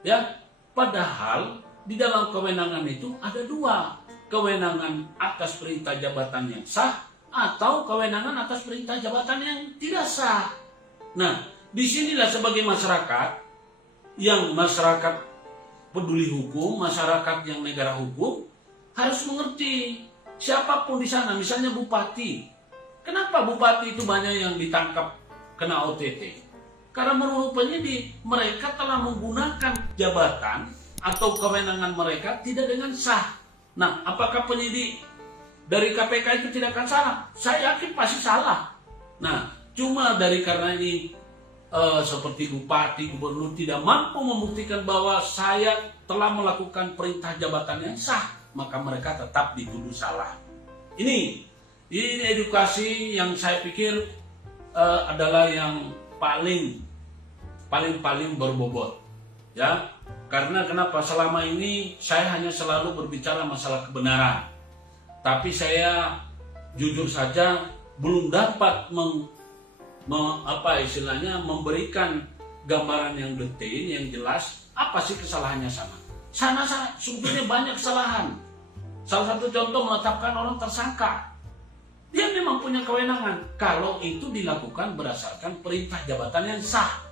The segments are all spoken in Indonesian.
Ya, padahal di dalam kewenangan itu ada dua, kewenangan atas perintah jabatan yang sah atau kewenangan atas perintah jabatan yang tidak sah. Nah, disinilah sebagai masyarakat yang masyarakat peduli hukum, masyarakat yang negara hukum harus mengerti siapapun di sana, misalnya bupati. Kenapa bupati itu banyak yang ditangkap kena OTT? Karena menurut penyidik mereka telah menggunakan jabatan atau kewenangan mereka tidak dengan sah. Nah, apakah penyidik dari KPK itu tidak akan salah? Saya yakin pasti salah. Nah, cuma dari karena ini seperti bupati, gubernur tidak mampu membuktikan bahwa saya telah melakukan perintah jabatan yang sah, maka mereka tetap dituduh salah. Ini edukasi yang saya pikir adalah yang paling berbobot, ya. Karena kenapa? Selama ini saya hanya selalu berbicara masalah kebenaran, tapi saya jujur saja belum dapat memberikan gambaran yang detail, yang jelas apa sih kesalahannya sana. Sana sebetulnya banyak kesalahan. Salah satu contoh menetapkan orang tersangka. Dia memang punya kewenangan kalau itu dilakukan berdasarkan perintah jabatan yang sah.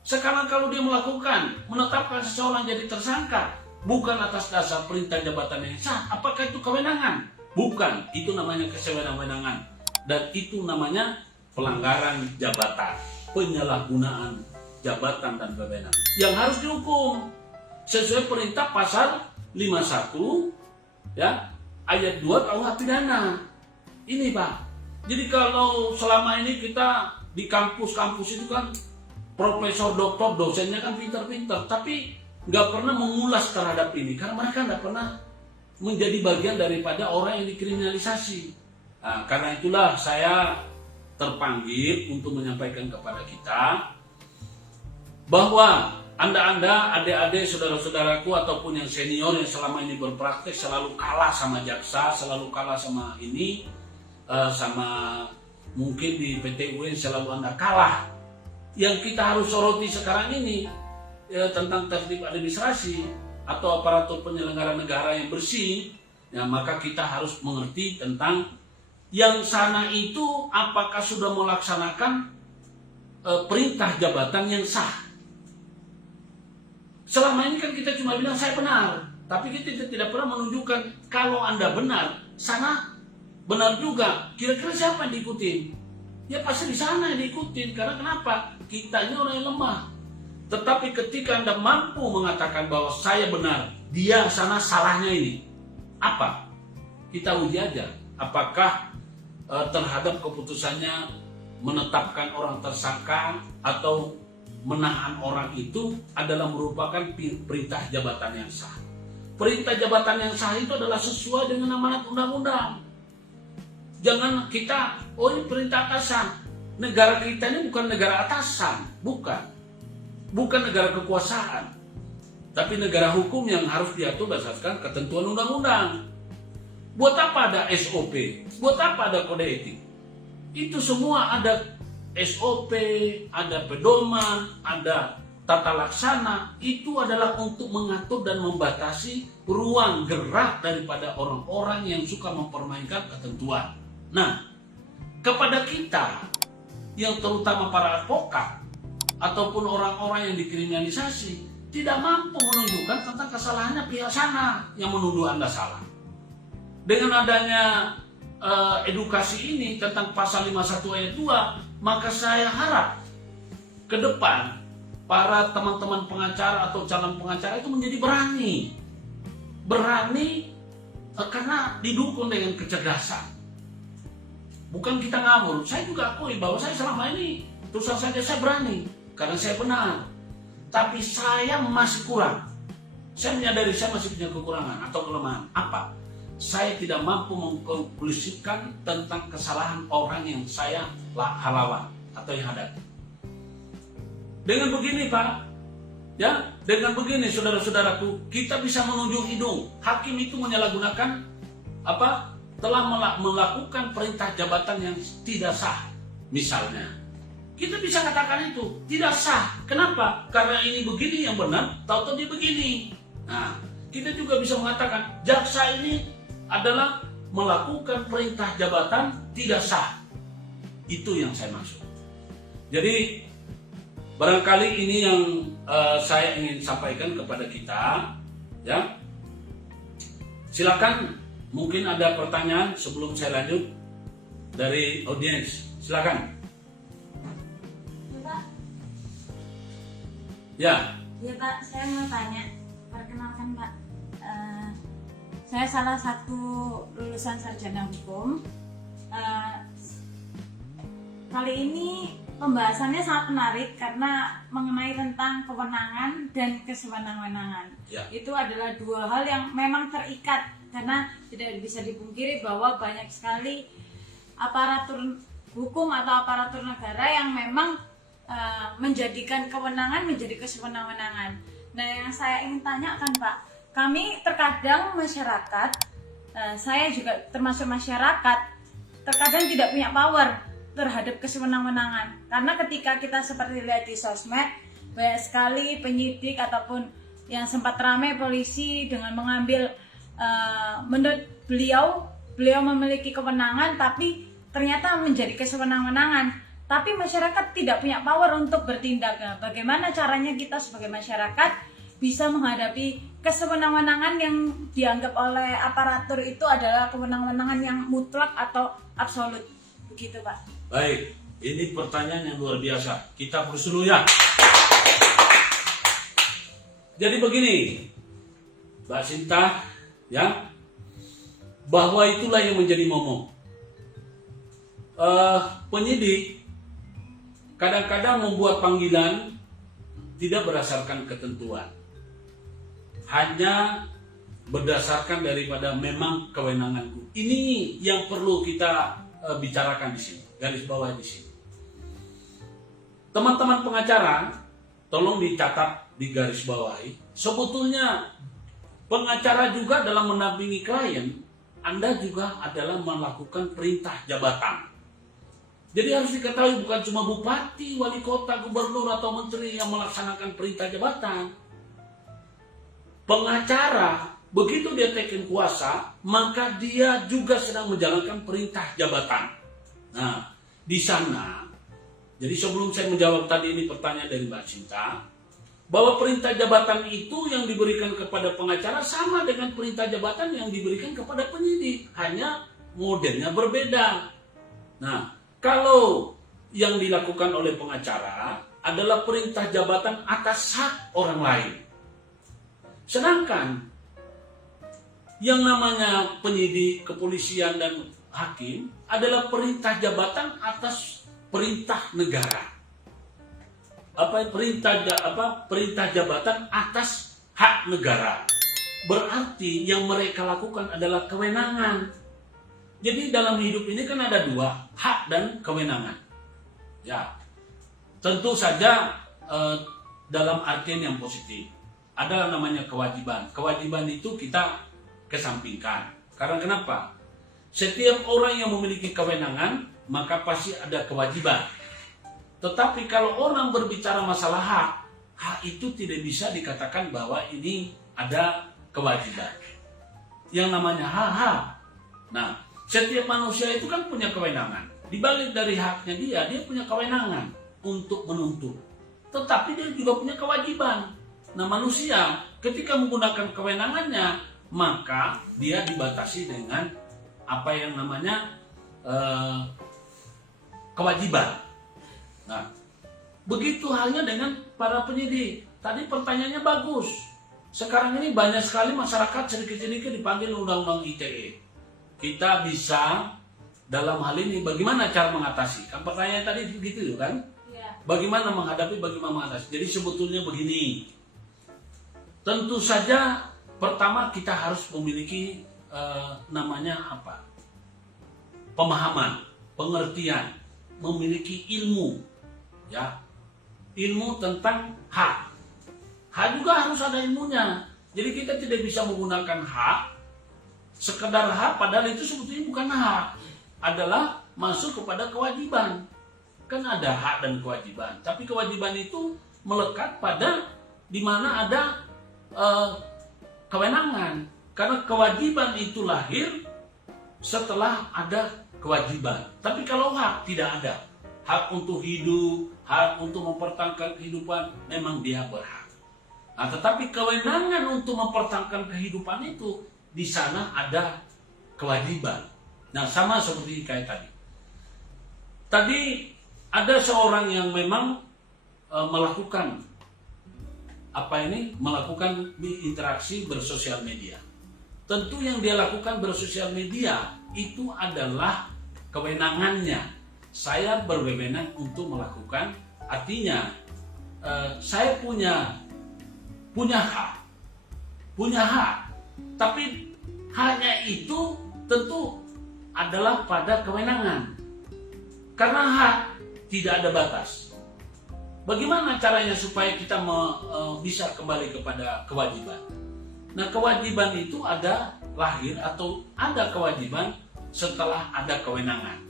Sekarang kalau dia menetapkan seseorang jadi tersangka bukan atas dasar perintah jabatan yang sah, apakah itu kewenangan? Bukan, itu namanya kesewenang-wenangan dan itu namanya pelanggaran jabatan, penyalahgunaan jabatan dan wewenang yang harus dihukum sesuai perintah pasal 51 ya ayat 2 KUH pidana. Ini Pak. Jadi kalau selama ini kita di kampus-kampus itu kan profesor, doktor, dosennya kan pintar-pintar, tapi nggak pernah mengulas terhadap ini karena mereka nggak pernah menjadi bagian daripada orang yang dikriminalisasi. Nah, karena itulah saya terpanggil untuk menyampaikan kepada kita bahwa Anda, adik-adik, saudara-saudaraku ataupun yang senior yang selama ini berpraktek selalu kalah sama jaksa, selalu kalah sama ini, sama mungkin di PT UN selalu Anda kalah. Yang kita harus soroti sekarang ini tentang tertib administrasi atau aparatur penyelenggara negara yang bersih, ya, maka kita harus mengerti tentang yang sana itu apakah sudah melaksanakan perintah jabatan yang sah. Selama ini kan kita cuma bilang saya benar, tapi kita tidak pernah menunjukkan kalau Anda benar, sana benar juga. Kira-kira siapa yang diikutin? Ya pasti di sana yang diikutin. Karena kenapa? Kita ini orang yang lemah. Tetapi ketika Anda mampu mengatakan bahwa saya benar, dia sana salahnya ini. Apa? Kita uji aja. Apakah terhadap keputusannya menetapkan orang tersangka atau menahan orang itu adalah merupakan perintah jabatan yang sah. Perintah jabatan yang sah itu adalah sesuai dengan amanat undang-undang. Jangan kita, ini perintah atasan. Negara kita ini bukan negara atasan, bukan negara kekuasaan, tapi negara hukum yang harus diatur berdasarkan ketentuan undang-undang. Buat apa ada SOP? Buat apa ada kode etik? Itu semua ada SOP, ada pedoman, ada tata laksana. Itu adalah untuk mengatur dan membatasi ruang gerak daripada orang-orang yang suka mempermainkan ketentuan. Nah, kepada kita yang terutama para advokat ataupun orang-orang yang dikriminalisasi tidak mampu menunjukkan tentang kesalahannya pihak sana yang menuduh Anda salah. Dengan adanya edukasi ini tentang pasal 51 ayat 2, maka saya harap ke depan para teman-teman pengacara atau calon pengacara itu menjadi berani karena didukung dengan kecerdasan. Bukan kita ngawur. Saya juga akui bahwa saya selama ini terus saja saya berani karena saya benar. Tapi saya masih kurang. Saya menyadari saya masih punya kekurangan atau kelemahan. Apa? Saya tidak mampu mengkonklusikan tentang kesalahan orang yang saya lawan atau yang hadapi. Dengan begini Pak, ya, dengan begini saudara-saudaraku, kita bisa menunjuk hidung. Hakim itu menyalahgunakan telah melakukan perintah jabatan yang tidak sah. Misalnya, Kita bisa katakan itu tidak sah. Kenapa? Karena ini begini yang benar, tahu-tahu dia begini. Nah, kita juga bisa mengatakan jaksa ini adalah melakukan perintah jabatan tidak sah. Itu yang saya maksud. Jadi barangkali ini yang saya ingin sampaikan kepada kita, ya. Silakan, mungkin ada pertanyaan sebelum saya lanjut dari audiens. Silakan. Ya. Ya Pak, saya mau tanya. Perkenalkan Pak, saya salah satu lulusan sarjana hukum. Kali ini pembahasannya sangat menarik karena mengenai tentang kewenangan dan kesewenang-wenangan. Ya. Itu adalah dua hal yang memang terikat karena tidak bisa dipungkiri bahwa banyak sekali aparatur hukum atau aparatur negara yang memang menjadikan kewenangan menjadi kesewenang-wenangan. Nah, yang saya ingin tanyakan Pak, kami terkadang masyarakat, saya juga termasuk masyarakat, terkadang tidak punya power terhadap kesewenang-wenangan. Karena ketika kita seperti lihat di sosmed, banyak sekali penyidik ataupun yang sempat ramai polisi dengan mengambil, menurut beliau memiliki kewenangan tapi ternyata menjadi kesewenang-wenangan. Tapi masyarakat tidak punya power untuk bertindak. Nah, bagaimana caranya kita sebagai masyarakat bisa menghadapi kesewenang-wenangan yang dianggap oleh aparatur itu adalah kewenang-wenangan yang mutlak atau absolut? Begitu Pak. Baik, ini pertanyaan yang luar biasa. Kita terus dulu ya. Jadi begini, Mbak Sinta, ya, bahwa itulah yang menjadi momok. Penyidik kadang-kadang membuat panggilan tidak berdasarkan ketentuan, hanya berdasarkan daripada memang kewenanganku. Ini yang perlu kita bicarakan di sini, garis bawah di sini. Teman-teman pengacara, tolong dicatat di garis bawahi. Sebetulnya pengacara juga dalam mendampingi klien, Anda juga adalah melakukan perintah jabatan. Jadi harus diketahui bukan cuma bupati, wali kota, gubernur atau menteri yang melaksanakan perintah jabatan. Pengacara, begitu dia tekin kuasa, maka dia juga sedang menjalankan perintah jabatan. Nah, di sana, jadi sebelum saya menjawab tadi ini pertanyaan dari Mbak Sinta, bahwa perintah jabatan itu yang diberikan kepada pengacara sama dengan perintah jabatan yang diberikan kepada penyidik, hanya modelnya berbeda. Nah, kalau yang dilakukan oleh pengacara adalah perintah jabatan atas hak orang lain. Sedangkan yang namanya penyidik, kepolisian, dan hakim adalah perintah jabatan atas perintah negara. Perintah jabatan atas hak negara. Berarti yang mereka lakukan adalah kewenangan. Jadi dalam hidup ini kan ada dua, hak dan kewenangan. Ya, tentu saja dalam artian yang positif. Ada namanya kewajiban. Kewajiban itu kita kesampingkan. Karena kenapa? Setiap orang yang memiliki kewenangan, maka pasti ada kewajiban. Tetapi kalau orang berbicara masalah hak, hak itu tidak bisa dikatakan bahwa ini ada kewajiban. Yang namanya hak. Nah, setiap manusia itu kan punya kewenangan. Di balik dari haknya dia punya kewenangan untuk menuntut. Tetapi dia juga punya kewajiban. Nah, manusia ketika menggunakan kewenangannya, maka dia dibatasi dengan apa yang namanya kewajiban. Nah, begitu halnya dengan para penyidik. Tadi pertanyaannya bagus. Sekarang ini banyak sekali masyarakat sedikit-sedikit dipanggil undang-undang ITE. Kita bisa dalam hal ini bagaimana cara mengatasi? Kan pertanyaan tadi gitu kan? Ya. Bagaimana menghadapi, bagaimana mengatasi? Jadi sebetulnya begini. Tentu saja pertama kita harus memiliki namanya apa? Pemahaman, pengertian, memiliki ilmu. Ya. Ilmu tentang hak. Hak juga harus ada ilmunya. Jadi kita tidak bisa menggunakan hak sekedar hak, padahal itu sebetulnya bukan hak, adalah masuk kepada kewajiban. Kan ada hak dan kewajiban. Tapi kewajiban itu melekat pada di mana ada kewenangan. Karena kewajiban itu lahir setelah ada kewajiban. Tapi kalau hak tidak ada. Hak untuk hidup, hak untuk mempertahankan kehidupan, memang dia berhak. Nah, tetapi kewenangan untuk mempertahankan kehidupan itu, di sana ada kewajiban. Nah, sama seperti kayak tadi. Tadi ada seorang yang memang melakukan melakukan interaksi bersosial media. Tentu yang dia lakukan bersosial media itu adalah kewenangannya. Saya berwenang untuk melakukan, artinya saya punya hak, tapi haknya itu tentu adalah pada kewenangan. Karena hak tidak ada batas. Bagaimana caranya supaya kita bisa kembali kepada kewajiban? Nah, kewajiban itu ada lahir atau ada kewajiban setelah ada kewenangan.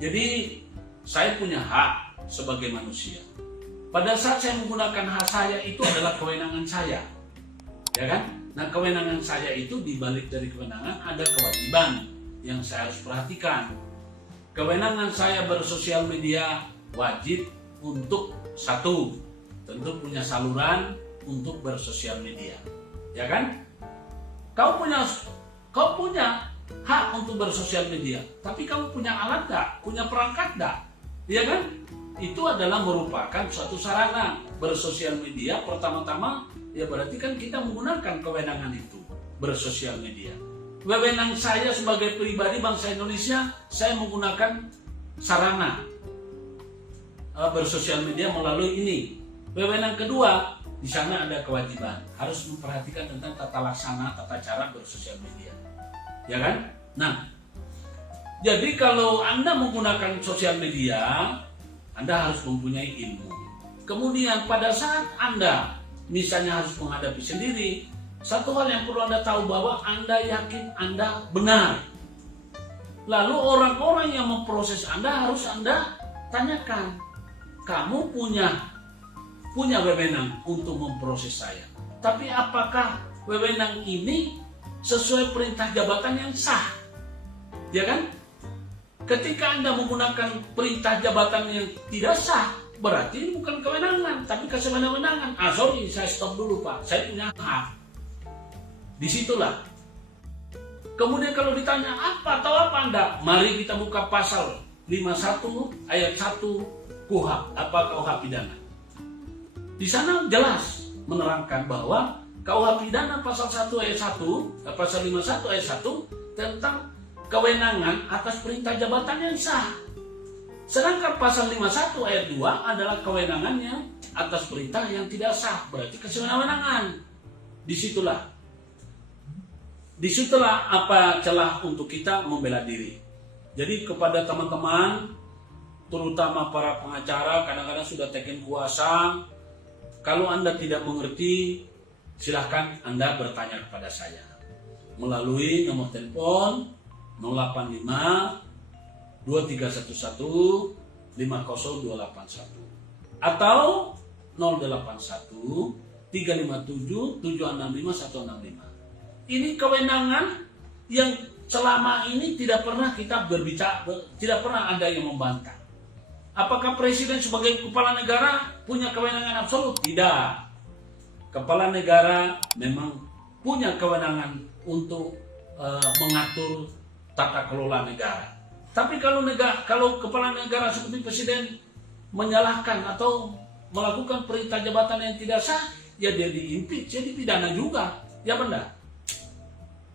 Jadi saya punya hak sebagai manusia. Pada saat saya menggunakan hak saya itu adalah kewenangan saya. Ya kan? Nah, kewenangan saya itu dibalik dari kewenangan ada kewajiban yang saya harus perhatikan. Kewenangan saya bersosial media wajib untuk satu, tentu punya saluran untuk bersosial media. Ya kan? Kau punya hak untuk bersosial media, tapi kamu punya alat gak? Punya perangkat gak? Ya kan? Itu adalah merupakan suatu sarana bersosial media. Pertama-tama, ya berarti kan kita menggunakan kewenangan itu, bersosial media. Wewenang saya sebagai pribadi bangsa Indonesia, saya menggunakan sarana bersosial media melalui ini. Wewenang kedua, di sana ada kewajiban, harus memperhatikan tentang tata laksana, tata cara bersosial media. Ya kan? Nah, jadi kalau Anda menggunakan sosial media, Anda harus mempunyai ilmu. Kemudian pada saat Anda misalnya harus menghadapi sendiri, satu hal yang perlu Anda tahu bahwa Anda yakin Anda benar. Lalu orang-orang yang memproses Anda harus Anda tanyakan, kamu punya wewenang untuk memproses saya. Tapi apakah wewenang ini sesuai perintah jabatan yang sah? Ya kan? Ketika Anda menggunakan perintah jabatan yang tidak sah, berarti ini bukan kewenangan, tapi kesewenang-wenangan. Sorry, saya stop dulu Pak, saya punya hak. Disitulah. Kemudian kalau ditanya apa atau apa Anda, mari kita buka pasal 51 ayat 1 KUHP, KUH pidana. Di sana jelas menerangkan bahwa KUH pidana pasal 1 ayat 1, pasal 51 ayat 1 tentang kewenangan atas perintah jabatan yang sah. Sedangkan pasal 51 ayat 2 adalah kewenangannya atas perintah yang tidak sah, berarti kesewenang-wenangan. Disitulah apa celah untuk kita membela diri. Jadi kepada teman-teman, terutama para pengacara, kadang-kadang sudah teken kuasa, kalau Anda tidak mengerti, silahkan Anda bertanya kepada saya melalui nomor telepon 085 2311 50281 atau 081 357 765 165. Ini kewenangan yang selama ini tidak pernah kita berbicara, tidak pernah ada yang membantah. Apakah presiden sebagai kepala negara punya kewenangan absolut? Tidak. Kepala negara memang punya kewenangan untuk mengatur tata kelola negara. Tapi kalau kepala negara seperti presiden menyalahkan atau melakukan perintah jabatan yang tidak sah, ya dia diimpeach, jadi pidana juga. Ya benar.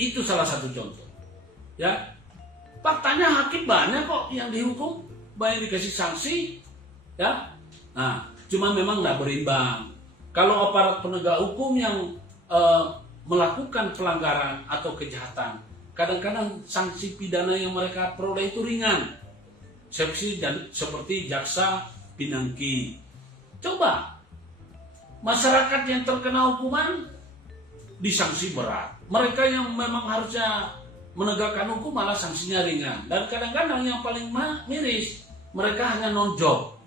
Itu salah satu contoh. Ya. Faktanya hakim banyak kok yang dihukum, banyak dikasih sanksi, ya. Nah, cuma memang nggak berimbang. Kalau aparat penegak hukum yang melakukan pelanggaran atau kejahatan, kadang-kadang sanksi pidana yang mereka peroleh itu ringan. Seperti jaksa Pinangki. Coba, masyarakat yang terkena hukuman disanksi berat. Mereka yang memang harusnya menegakkan hukum malah sanksinya ringan. Dan kadang-kadang yang paling miris, mereka hanya non job.